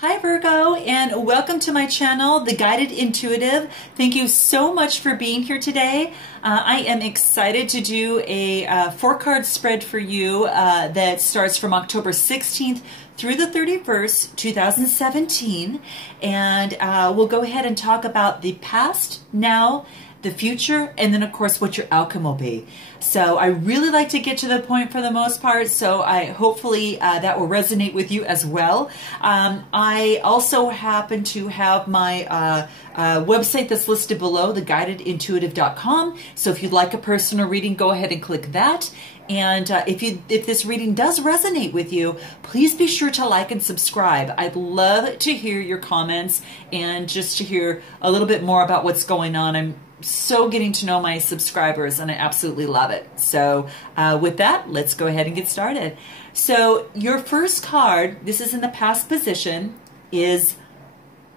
Hi Virgo, and welcome to my channel, The Guided Intuitive. Thank you so much for being here today. I am excited to do a four-card spread for you that starts from October 16th through the 31st, 2017. And we'll go ahead and talk about the past, now, the future, and then of course what your outcome will be. So I really like to get to the point for the most part, so I hopefully that will resonate with you as well. I also happen to have my website that's listed below, theguidedintuitive.com. So if you'd like a personal reading, go ahead and click that. And if this reading does resonate with you, please be sure to like and subscribe. I'd love to hear your comments and just to hear a little bit more about what's going on. I'm so getting to know my subscribers and I absolutely love it. So with that, let's go ahead and get started. So your first card, this is in the past position, is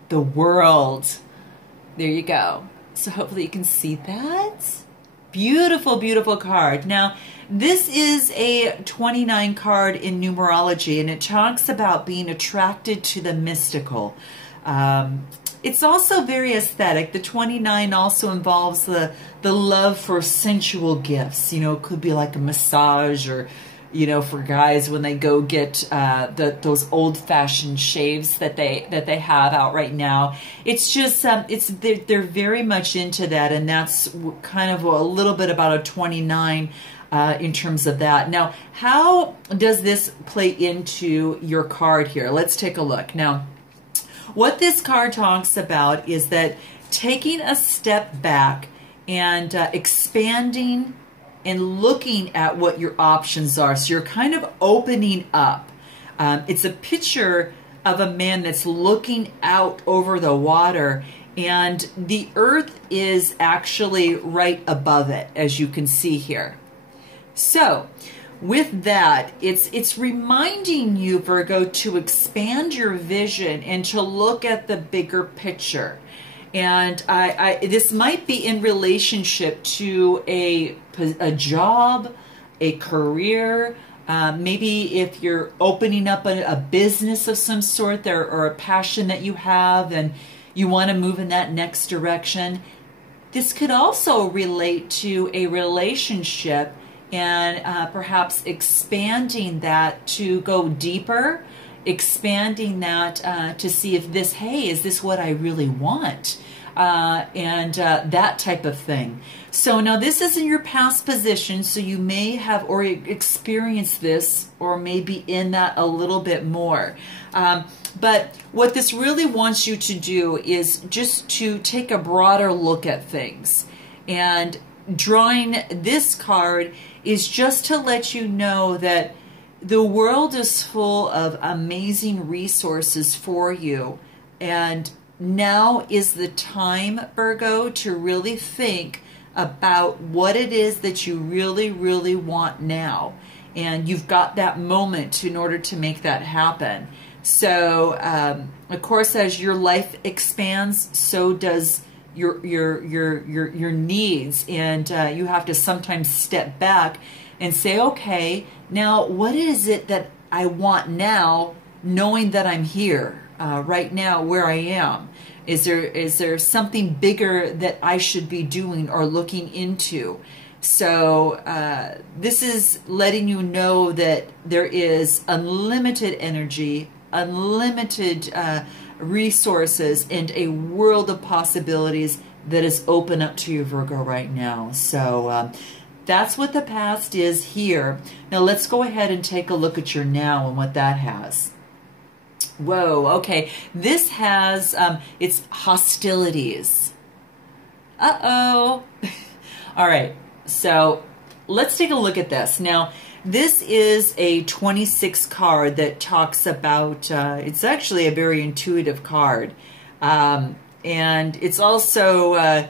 the World. There you go. So hopefully you can see that. Beautiful, beautiful card. Now, this is a 29 card in numerology, and it talks about being attracted to the mystical. It's also very aesthetic. The 29 also involves the love for sensual gifts. You know, it could be like a massage, or, you know, for guys when they go get those old-fashioned shaves that they have out right now. It's just they're very much into that, and that's kind of a little bit about a 29 in terms of that. Now, how does this play into your card here? Let's take a look. Now, what this card talks about is that taking a step back and expanding and looking at what your options are. So you're kind of opening up. It's a picture of a man that's looking out over the water, and the earth is actually right above it, as you can see here. So with that, it's reminding you, Virgo, to expand your vision and to look at the bigger picture. And this might be in relationship to a job, a career, maybe if you're opening up a business of some sort there, or a passion that you have and you want to move in that next direction. This could also relate to a relationship, and perhaps expanding that to go deeper, expanding that to see if this, hey, is this what I really want? And that type of thing. So now this is in your past position, so you may have already experienced this, or maybe in that a little bit more. But what this really wants you to do is just to take a broader look at things. And drawing this card is just to let you know that the world is full of amazing resources for you. And now is the time, Virgo, to really think about what it is that you really, really want now. And you've got that moment in order to make that happen. So, of course, as your life expands, so does your needs, and you have to sometimes step back and say, okay, now what is it that I want now, knowing that I'm here right now where I am? Is there something bigger that I should be doing or looking into? So this is letting you know that there is unlimited energy, unlimited resources, and a world of possibilities that is open up to you, Virgo, right now. So that's what the past is here. Now let's go ahead and take a look at your now and what that has. Whoa, okay. This has, it's hostilities. Uh-oh. All right, so let's take a look at this. Now, this is a 26 card that talks about, it's actually a very intuitive card. And it's also,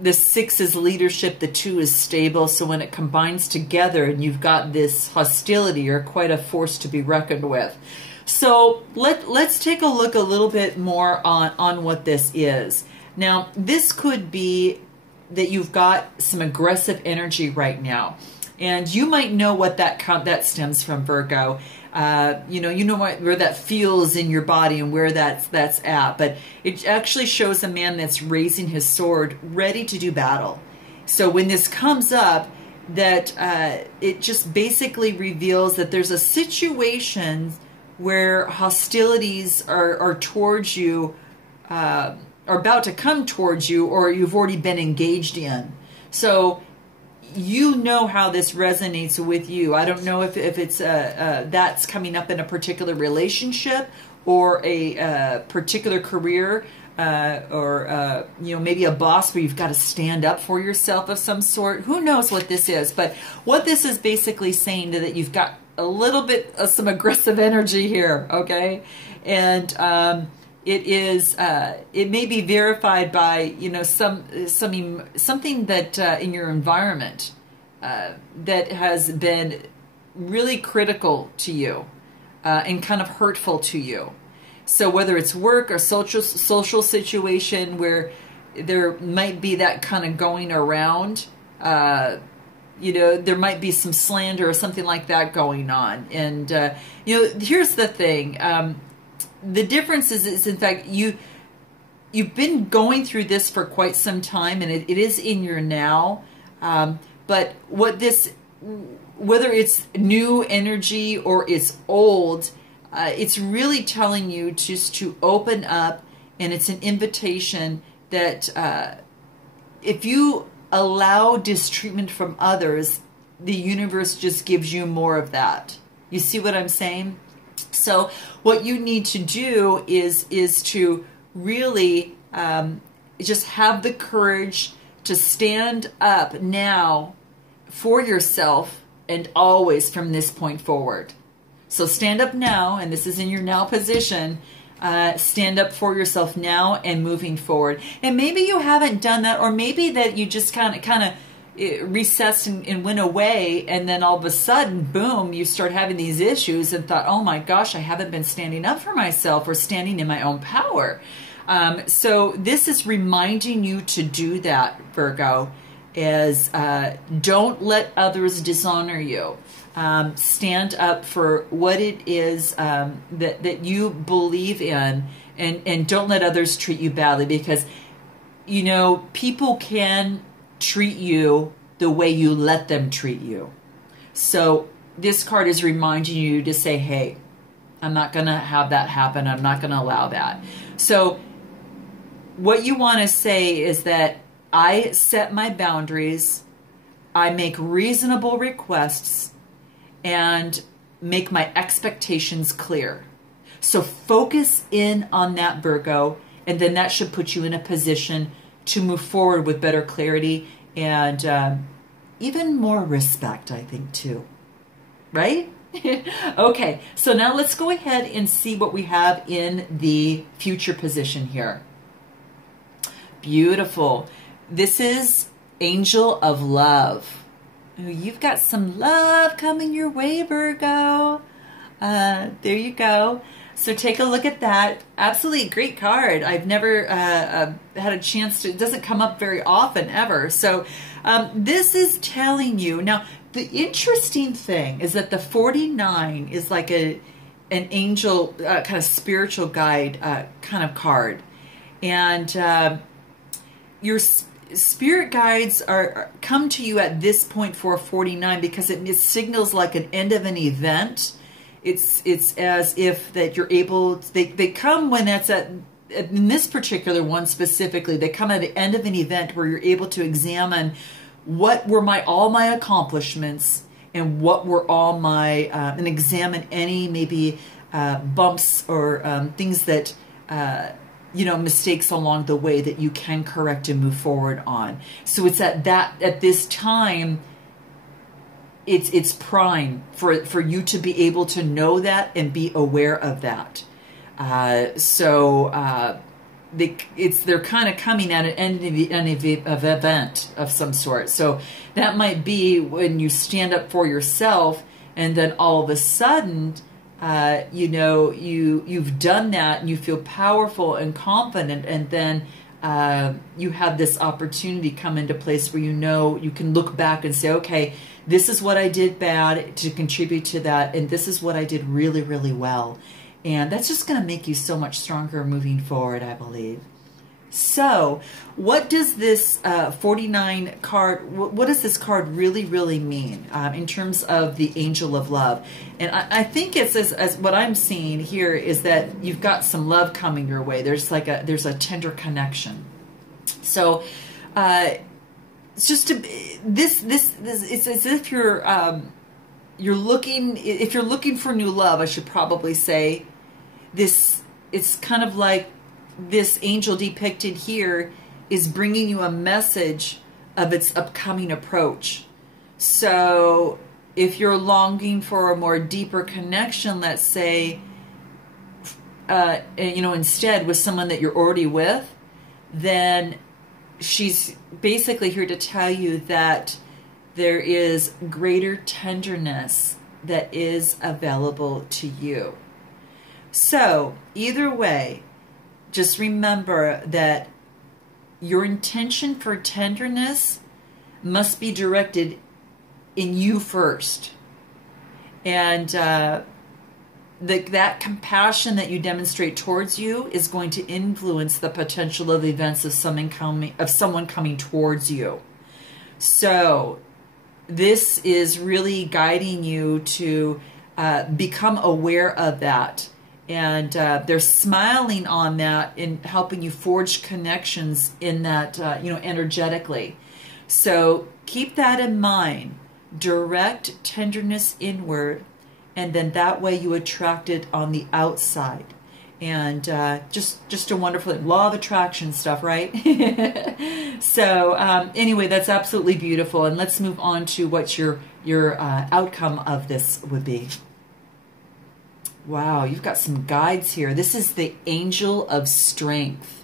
the 6 is leadership, the 2 is stable. So when it combines together and you've got this hostility, you're quite a force to be reckoned with. So let's take a look a little bit more on what this is. Now, this could be that you've got some aggressive energy right now. And you might know what that stems from, Virgo. where that feels in your body and where that's at. But it actually shows a man that's raising his sword, ready to do battle. So when this comes up, that it just basically reveals that there's a situation where hostilities are towards you, are about to come towards you, or you've already been engaged in. So you know how this resonates with you. I don't know if it's that's coming up in a particular relationship or a particular career, or maybe a boss where you've got to stand up for yourself of some sort. Who knows what this is? But what this is basically saying that you've got a little bit of some aggressive energy here, okay? And it may be verified by something that in your environment that has been really critical to you and kind of hurtful to you. So whether it's work or social situation where there might be that kind of going around, there might be some slander or something like that going on. And here's the thing. The difference is in fact, you've been going through this for quite some time, and it is in your now. But whether it's new energy or it's old, it's really telling you just to open up, and it's an invitation that if you allow distreatment from others, the universe just gives you more of that. You see what I'm saying? So what you need to do is to really just have the courage to stand up now for yourself, and always from this point forward. So stand up now, and this is in your now position. Stand up for yourself now and moving forward. And maybe you haven't done that, or maybe that you just kind of recessed and went away, and then all of a sudden, boom, you start having these issues and thought, oh my gosh, I haven't been standing up for myself or standing in my own power. So this is reminding you to do that, Virgo, is don't let others dishonor you. Stand up for what it is that you believe in, and don't let others treat you badly, because people can treat you the way you let them treat you. So this card is reminding you to say, hey, I'm not going to have that happen. I'm not going to allow that. So what you want to say is that I set my boundaries, I make reasonable requests, and make my expectations clear. So focus in on that, Virgo, and then that should put you in a position to move forward with better clarity and even more respect, I think, too. Right? Okay, so now let's go ahead and see what we have in the future position here. Beautiful. This is Angel of Love. Ooh, you've got some love coming your way, Virgo. There you go. So take a look at that. Absolutely great card. I've never had a chance to, it doesn't come up very often ever. So this is telling you, now the interesting thing is that the 49 is like an angel, kind of spiritual guide kind of card. And your spirit guides come to you at this point for 49 because it signals like an end of an event. It's as if that you're able to, they come when that's in this particular one specifically, they come at the end of an event where you're able to examine what were all my accomplishments and what were all my and examine any maybe bumps or things that mistakes along the way that you can correct and move forward on. So it's at this time, it's prime for you to be able to know that and be aware of that. They're kind of coming at an end of event of some sort. So that might be when you stand up for yourself, and then all of a sudden, you've done that and you feel powerful and confident, and then you have this opportunity come into place where you can look back and say, okay, this is what I did bad to contribute to that, and this is what I did really, really well. And that's just going to make you so much stronger moving forward, I believe. So what does this 49 card, what does this card really, really mean in terms of the angel of love? And I think it's as what I'm seeing here is that you've got some love coming your way. There's a tender connection. So it's just this it's as if you're looking, if you're looking for new love, I should probably say this. It's kind of like this angel depicted here is bringing you a message of its upcoming approach. So if you're longing for a more deeper connection, let's say, instead with someone that you're already with, then she's basically here to tell you that there is greater tenderness that is available to you. So either way, just remember that your intention for tenderness must be directed in you first. And that compassion that you demonstrate towards you is going to influence the potential of events of someone coming towards you. So this is really guiding you to become aware of that. And they're smiling on that and helping you forge connections in that, energetically. So keep that in mind. Direct tenderness inward, and then that way you attract it on the outside. And just a wonderful law of attraction stuff, right? So anyway, that's absolutely beautiful. And let's move on to what your outcome of this would be. Wow, you've got some guides here. This is the angel of strength.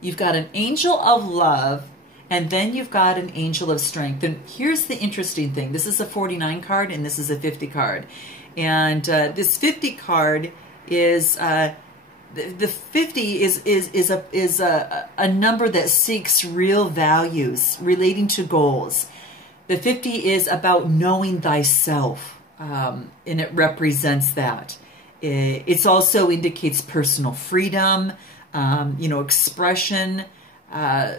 You've got an angel of love, and then you've got an angel of strength. And here's the interesting thing. This is a 49 card, and this is a 50 card. And this 50 card is, the 50 is a number that seeks real values relating to goals. The 50 is about knowing thyself. And it represents that. It also indicates personal freedom, expression.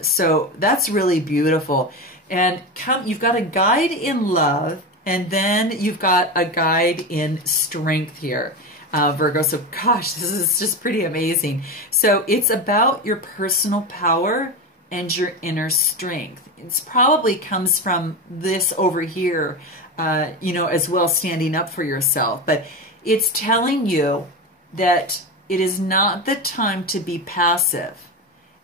So that's really beautiful. And you've got a guide in love, and then you've got a guide in strength here, Virgo. So gosh, this is just pretty amazing. So it's about your personal power and your inner strength. It probably comes from this over here, as well, standing up for yourself. But it's telling you that it is not the time to be passive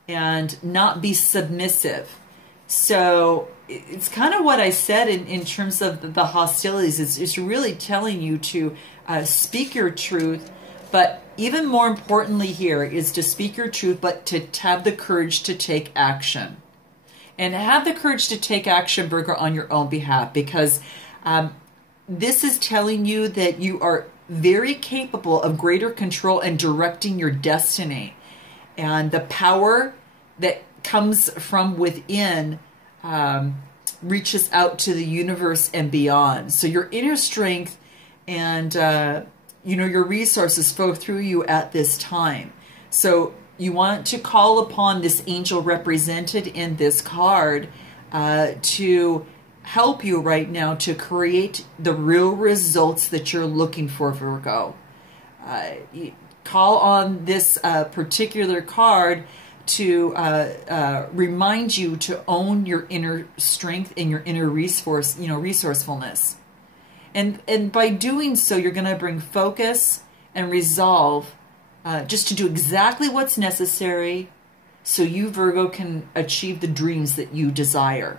and not be submissive. So it's kind of what I said in terms of the hostilities. It's really telling you to speak your truth, but even more importantly here is to speak your truth, but to have the courage to take action. And have the courage to take action, Virgo, on your own behalf, because this is telling you that you are very capable of greater control and directing your destiny. And the power that comes from within reaches out to the universe and beyond. So your inner strength and your resources flow through you at this time. So you want to call upon this angel represented in this card to help you right now to create the real results that you're looking for, Virgo. Call on this particular card to remind you to own your inner strength and your inner resourcefulness. And by doing so, you're going to bring focus and resolve just to do exactly what's necessary so you, Virgo, can achieve the dreams that you desire.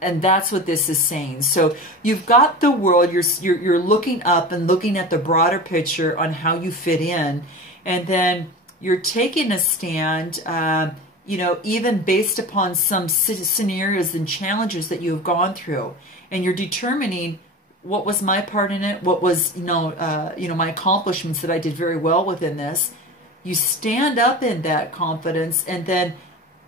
And that's what this is saying. So you've got the world, you're looking up and looking at the broader picture on how you fit in. And then you're taking a stand, even based upon some scenarios and challenges that you have gone through. And you're determining what was my part in it, what was, my accomplishments that I did very well within this. You stand up in that confidence, and then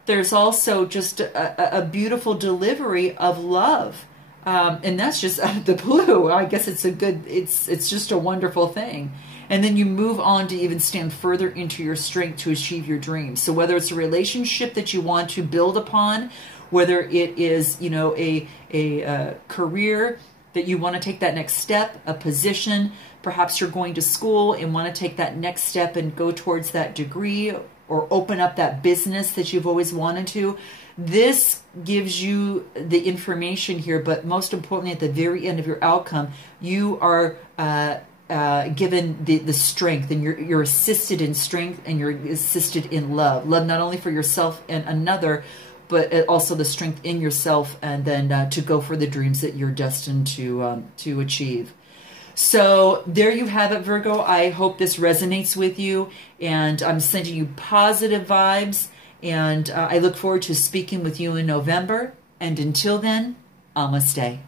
there's also just a beautiful delivery of love. And that's just out of the blue. I guess it's just a wonderful thing. And then you move on to even stand further into your strength to achieve your dreams. So whether it's a relationship that you want to build upon, whether it is, you know, a career that you want to take that next step, a position, perhaps you're going to school and want to take that next step and go towards that degree or open up that business that you've always wanted to. This gives you the information here, but most importantly, at the very end of your outcome, you are given the strength, and you're assisted in strength, and you're assisted in love. Love not only for yourself and another, but also the strength in yourself, and then to go for the dreams that you're destined to achieve. So there you have it, Virgo. I hope this resonates with you, and I'm sending you positive vibes, and I look forward to speaking with you in November. And until then, namaste.